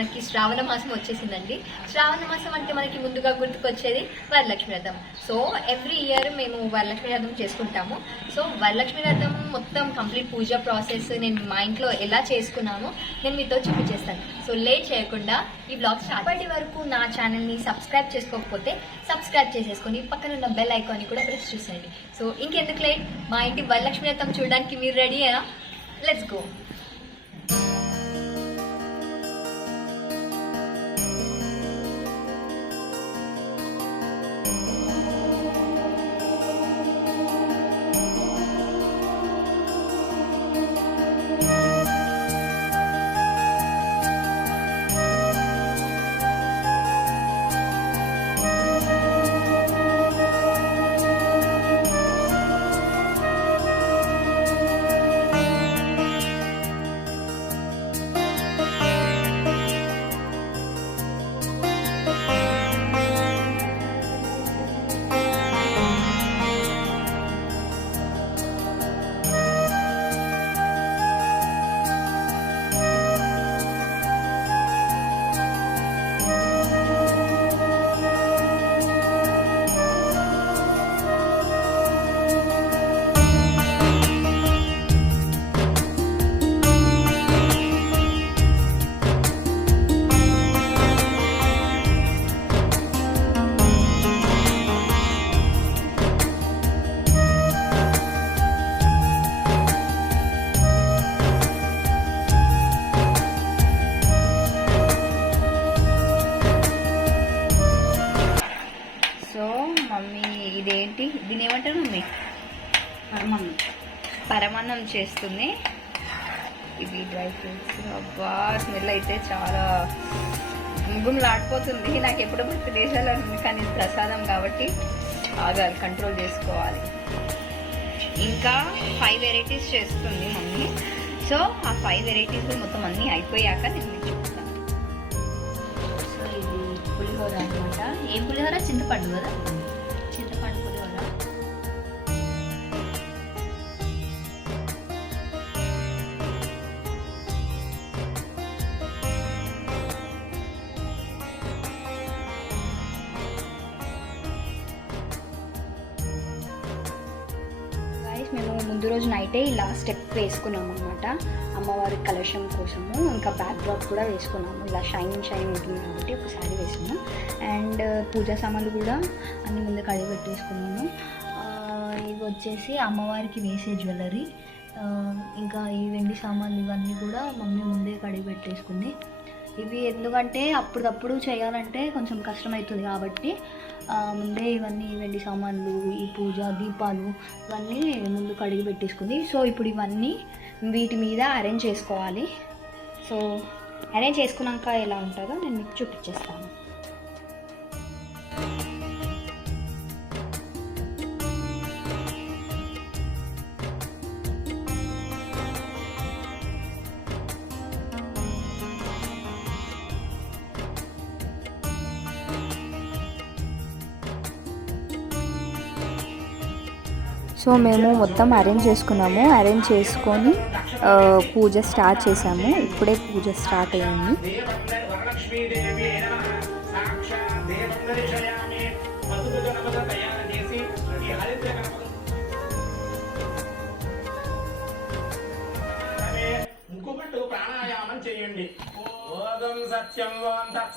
మనకి శ్రావణ మాసం వచ్చేసిందండి. శ్రావణ మాసం అంటే మనకి ముందుగా గుర్తుకొచ్చేది వరలక్ష్మి వ్రతం. సో ఎవ్రీ ఇయర్ మేము వరలక్ష్మి వ్రతం చేసుకుంటాము. సో వరలక్ష్మి వ్రతం మొత్తం కంప్లీట్ పూజ ప్రాసెస్ నేను మా ఇంట్లో ఎలా చేసుకున్నానో నేను మీతో చూపించేస్తాను. సో లేట్ చేయకుండా ఈ బ్లాగ్ అప్పటి వరకు నా ఛానల్ని సబ్స్క్రైబ్ చేసుకోకపోతే సబ్స్క్రైబ్ చేసేసుకొని పక్కన ఉన్న బెల్ ఐకాన్ని కూడా ప్రెస్ చేసేయండి. సో ఇంకెందుకు లేట్ మా ఇంటి వరలక్ష్మి వ్రతం చూడడానికి మీరు రెడీ అయినా లెట్స్ గో పరమాన్నం చేస్తుంది. ఇది డ్రై ఫ్రూట్స్. అబ్బా స్మెల్ అయితే చాలా గుమ్లాడిపోతుంది నాకు ఎప్పుడు భక్తి దేశాలు ఉంది కానీ ఇది ప్రసాదం కాబట్టి ఆగాలి కంట్రోల్ చేసుకోవాలి. ఇంకా ఫైవ్ వెరైటీస్ చేస్తుంది మమ్మీ. సో ఆ ఫైవ్ వెరైటీస్ మొత్తం అన్నీ అయిపోయాక నేను మీకు చెప్తాను. సో ఇది పులిహోర అనమాట ఏ పులిహోర? చింతపండు కదా? ముందు రోజు నైటే ఇలా స్టెప్ వేసుకున్నాం అనమాట అమ్మవారి కలశం కోసము ఇంకా బ్యాక్ డ్రాప్ కూడా వేసుకున్నాము. ఇలా షైన్ షైన్ ఉంటుంది కాబట్టి ఒకసారి వేసాము అండ్ పూజా సామాన్లు కూడా అన్ని ముందు కడిగి పెట్టేసుకున్నాము. ఇవి వచ్చేసి అమ్మవారికి వేసే జ్యువెలరీ ఇంకా ఈ వెండి సామాన్లు ఇవన్నీ కూడా మమ్మీ ముందే కడిగి పెట్టేసుకుంది. ఇవి ఎందుకంటే అప్పుడప్పుడు చేయాలంటే కొంచెం కష్టమవుతుంది కాబట్టి ముందే ఇవన్నీ వెండి సామాన్లు ఈ పూజ దీపాలు ఇవన్నీ ముందు కడిగి పెట్టేసుకుంది. సో ఇప్పుడు ఇవన్నీ వీటి మీద అరేంజ్ చేసుకోవాలి. సో అరేంజ్ చేసుకున్నాక ఎలా ఉంటుందో నేను మీకు చూపించేస్తాను. సో మేము మొత్తం అరేంజ్ చేసుకున్నాము. అరేంజ్ చేసుకొని పూజ స్టార్ట్ చేసాము. ఇప్పుడే పూజ స్టార్ట్ అయ్యింది ప్రాణాయామం చేయండి. ఓదం సత్యం ఓం తత్స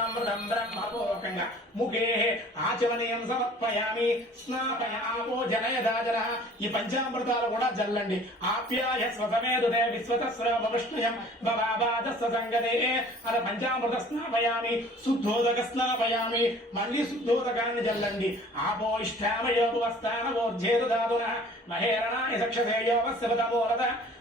ఉమాపోజ్యోతిరజామృతం బ్రహ్మపూర్వకంగా ముఖే ఆచమనీయం సమర్పయామి. స్నాపయామో జనయదాజన. ఈ పంచామృతాలు కూడా జల్లండి. ఆప్యాయ స్వసమేదుదే విశ్వతస్రవ విష్ణుయం బాబాదస్వ సంగతే అలా పంచామృత స్నాపయామి. శుద్ధోదక స్నాపయామి. మళ్ళీ శుద్ధోదకాన్ని జల్లండి. ఆపో ఇష్టామయోపు ఇష్టామయోపవస్థానవోర్జేదు దాదున మహేరణాయ సక్షసేయోపస్యపదమూలత మూలతస్య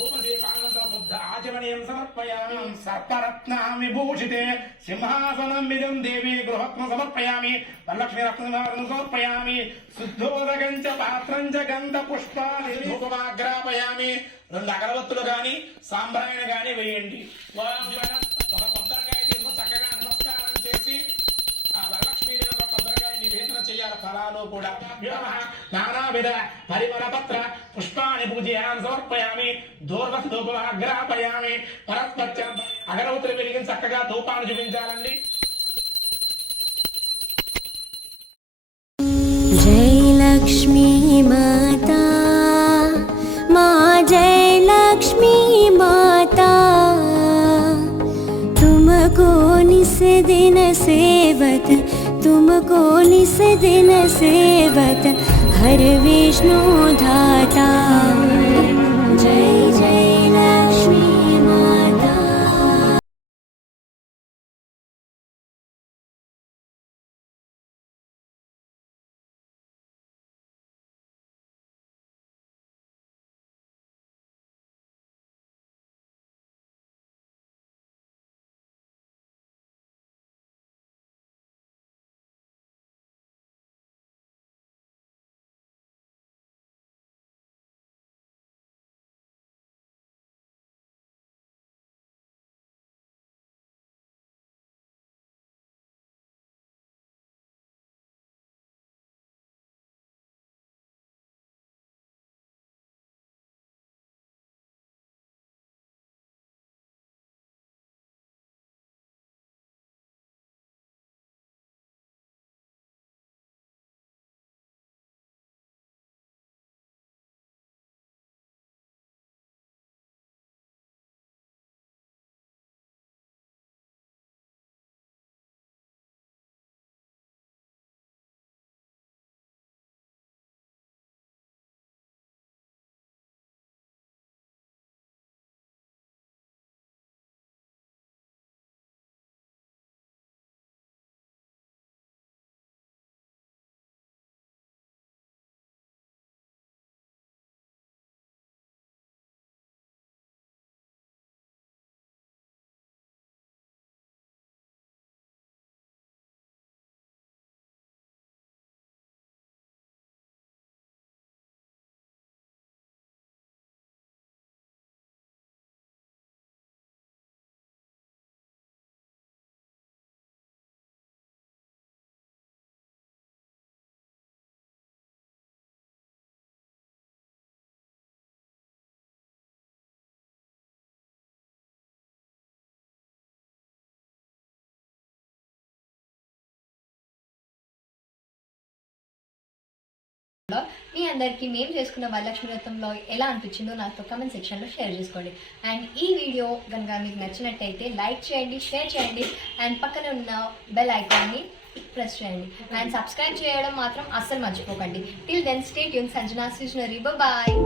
సమర్పయామి ఆచమనీయం సమర్పయామి. సర్పరత్నాం విభూషితే సింహాసనం విదం దేవి గృహత్మ సమర్పయామి. వరలక్ష్మి రత్నం సమర్పయామి. శుద్ధోదకం చ పాత్రం చ గంధ పుష్పాన్ని ధూపమాగ్రాపయామి. రెండు అగరవత్తులు గాని సాంబ్రాయణ గాని వేయండి. చేయాలి ఫలాలు కూడా వివాహ నానావిధ పరిమళ పత్ర పుష్పాన్ని పూజయాన్ని సమర్పయామి దూర్వస ధూపమాగ్రాపయామి పరస్పచ్చ అగరవత్తులు వెలిగించి చక్కగా ధూపాన్ని చూపించాలండి जय लक्ष्मी माता माँ जय लक्ष्मी माता तुमको निस दिन सेवत निस दिन सेवत हर विष्णु धाता మీ అందరికీ మేము చేసుకున్న వరలక్ష్మి వ్రతంలో ఎలా అనిపించిందో నాతో కమెంట్ సెక్షన్లో షేర్ చేసుకోండి. అండ్ ఈ వీడియో కనుక మీకు నచ్చినట్టయితే లైక్ చేయండి షేర్ చేయండి. అండ్ పక్కన ఉన్న బెల్ ఐకాన్ని ప్రెస్ చేయండి. అండ్ సబ్స్క్రైబ్ చేయడం మాత్రం అస్సలు మర్చిపోకండి. టిల్ దెన్ స్టేట్ యూన్ సంజనా సృజనరీ బాయ్